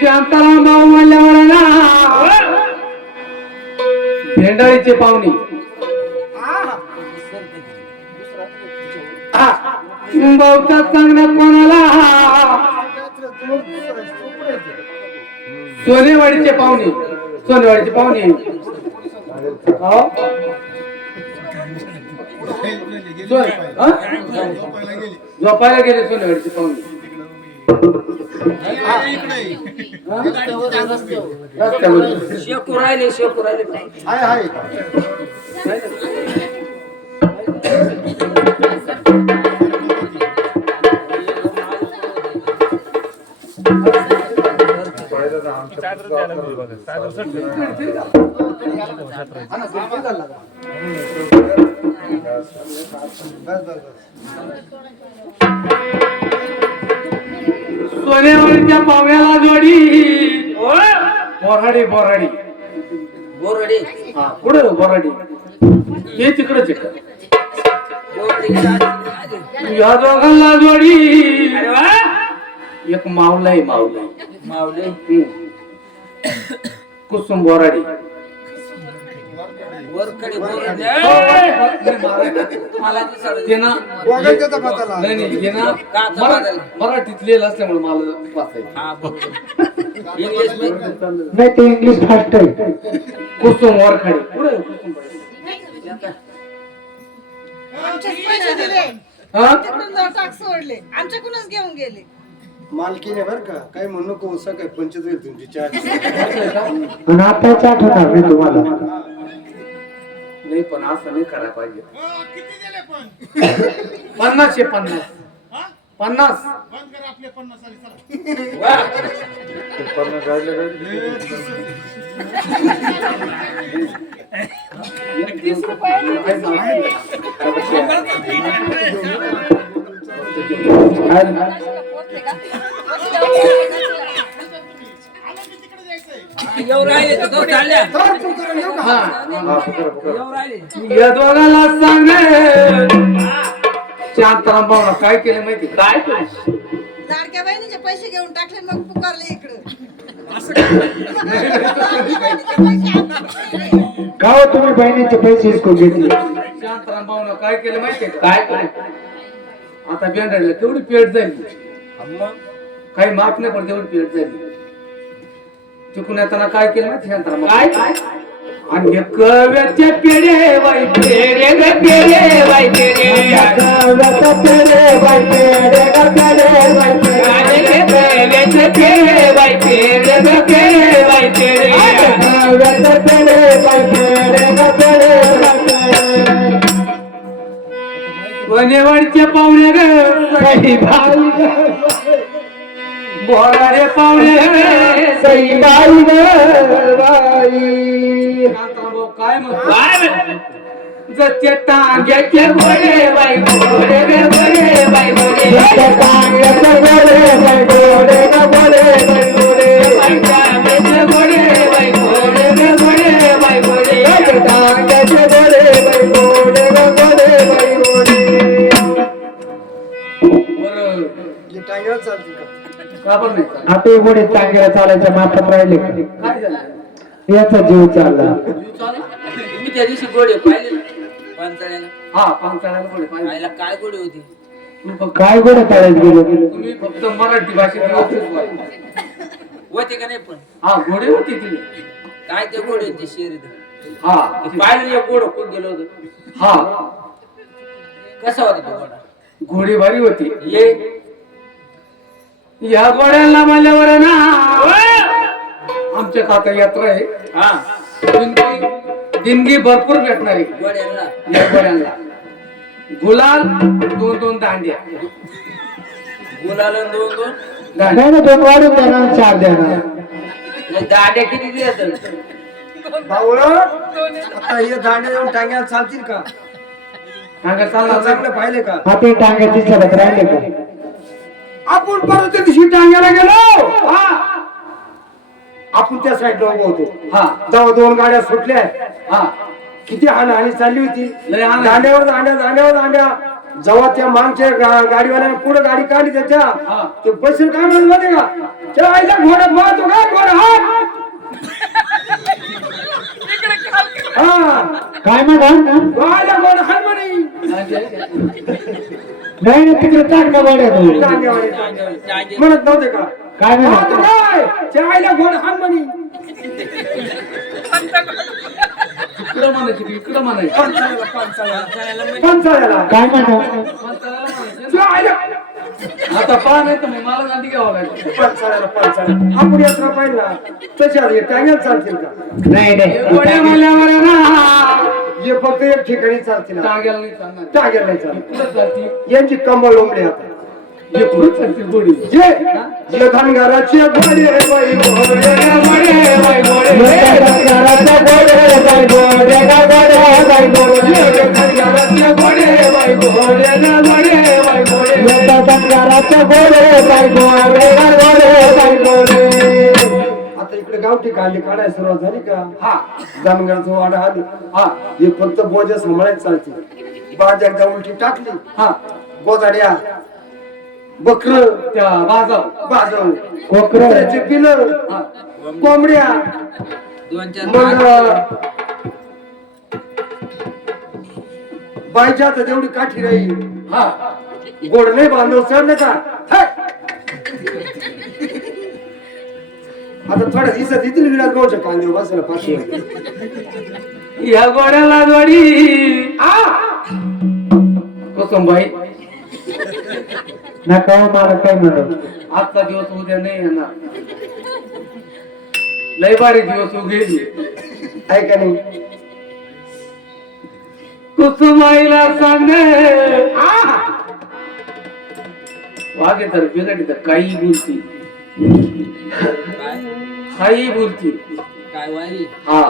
శాంతరామ మల్లవరణ బెండరిచ్చే పావుని. भाऊचा चांगला कोणाला सोनेवाडीचे पाहुणे. सोनेवाडीचे पाहुणे. हो? सोन-? झोपायला गेले सोनेवाडीचे पाहुणे. हा? रस्त्यावर. शेकू राहिले शेकू राहिले. सोनेवाडीच्या पाव्याला जोडी. बोराडी बोराडी. बोरडी. हा पुढे बोराडी? हे तिकडे बोरडी या दोघांना जोडी. अरे वा. एक मावला आहे. मावला. मावले. कुसुम बोराडी. मराठीत लिहिलं असल्यामुळे मला वाचायचं हा ते इंग्लिश फास्ट आहे. कुसुम वरखाडी. पुढे कुसुम हा? सोडले. आमच्याकडूनच घेऊन गेले. मालकीने बर का काही म्हणू नको सकाळी पंचत होईल तुमची चार. आणि आताच आठवणार मी तुम्हाला. नाही पण असं नाही करायला पाहिजे. पन्नास. आहे पन्नास. पन्नास हा येऊ राहिले या दोघाला सांगे शांताराम भाऊला काय केलं माहिती काय केलं? लाडक्या बहिणीचे पैसे घेऊन टाकले मग पुकारले इकडं. का हो तुम्ही बहिणीचे पैसे हिसकून घेतले? शांताराम भाऊला काय केलं माहिती काय काय आता बेंडायला केवढी पेट काही माफ नाही पण तेवढी पेट झाली. तिकून येताना काय केलं माहिती शांताराम काय काय? आणि कव्याच्या पेढे बाई पेढे ग पेढे बाई पेढे. कव्याच्या पेढे बाई पेढे ग पेढे बाई पेढे. कव्याच्या पेढे बाई पेढे ग पेढे. वनेवाडीचे पाहुणे ग. सई भाई ग. बोराडे पाहुणे सई बाई बाई. काय काय जचे टांग्याचे घोडे टांग्यावर चालते का? का बरं नाही चालत? आता घोडे चांगल्या चालायच्या मापात राहिले का? काय झालं? याचा जीव चालला. तुम्ही त्या दिवशी गोडे पाहिले ना? पंचाळ्याला हा पांचाळ्याला पुढे पाहिजे आईला काय गोडे होती? तुम्ही फक्त- काय घोडे चालायला गेलो? तुम्ही फक्त मराठी भाषेत व्यवस्थित बोला. होते का नाही पण? हा घोडे होते तिने काय ते गोडे होते शेरीत? हा. पाहिलं एक गोड कोण गेलो होतो. हा. कसा होता तो गोडा घोडी भारी होती. ये या गोड्यांना म्हणल्यावर आहे ना आमच्या खाता यात्रा आहे. हा. दिनगी दिनगी भरपूर भेटणार. आहे गोड्याला या गोड्यांना गुलाल दोन दोन दांड्या. गुलाला दोन दोन. दांड्या. नाही ना दोन वाढून देणार चार देणार नाही, दाड्या किती दिल्या भाऊ आता हे दांडे येऊन टांग्याला चालतील का? सांगा चालणार चांगलं. पाहिले का? आता टांग्याची सडक राहिले का? आपण परत त्या दिवशी टांग्याला गेलो? हा. आपण त्या साईडला उभं होतो. हा. जेव्हा दोन गाड्या सुटल्या हा. किती हाणाहाणी चालली होती. लय हाणाहाणी. दांड्यावर दांड्या दांड्यावर दांड्या. जेव्हा त्या मागच्या गा- गाडीवाल्याने पुढे गाडी काढली हा. त्याच्या ते बसेल काय माहिती का? त्या आईला घोडा पाहतो का? घोडा हा हा. काय म्हणा आईला घोडा हाण म्हणे. नाही ना तिकडे टांगा वाड्या म्हणत नव्हते का? काय आईला घोडा हाण म्हणे. इकडं म्हणायची इकडं म्हणायची? पंचाळ्याला. पंचाळ्याला पंचाळ्याला काय म्हणा पंचाला म्हणायची. त्या आईला आता पहा नाही तर मला गांधी घ्यावं लागेल. पंचाळ्याला पंचाळ्याला आपण यात्रा पाहिला. तशा टांग्याला चालतील का? नाही नाही. हे फक्त एक ठिकाणी चालतील टांग्याला नाही चालणार टांग्याला नाही चालत कुठं चालती यांची कंबळ लोंबली आता हे पुढे चालती गोडी जे जे धनगराचे बाई गोडे बाई बाई धनगराचे बाई बाई गोडे गावठी कांदे काढायला सुरुवात झाली का? हा. धनगराचं वाडा आली. हा हे फक्त बोजा सांभाळायला चालते. बाज एकदा उलटी टाकली. हा. गोदाड्या बकर त्या बाजाव. बाजव. कोकर. कुत्र्याचे पिलं. हा. कोंबड्या. मग. बायच्या तेवढी काठी राहील. हा. गोड नाही बांधव चढलं का? आता थोड्या दिवसात येतील विराट भाऊच्या कांदे बसायला पाचशे या गोड्याला जोडी. आ! कोसंबाई नका हो मला काय म्हणत आजचा दिवस उद्या नाही येणार. लय बारी दिवस उगेली ऐका नाही? कुसुमाईला सांगे. वागे तर बिघडी तर काही बोलती. काय काही बोलती. काय हा.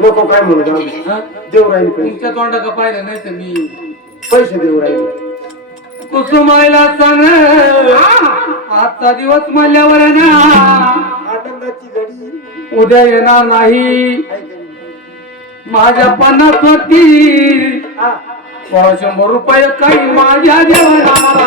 नको काय म्हणू जाऊ दे. हा? देऊ राहील पैसे. तुमच्या तोंडा का पाहिलं नाही तर मी पैसे देऊ राहील. कुसुमाईला सांग आजचा दिवस ना. आनंदाची घडी. उद्या येणार नाही. माझ्या पन्नास होती. हा. सोळा शंभर रुपये काही माझ्या जेवणाला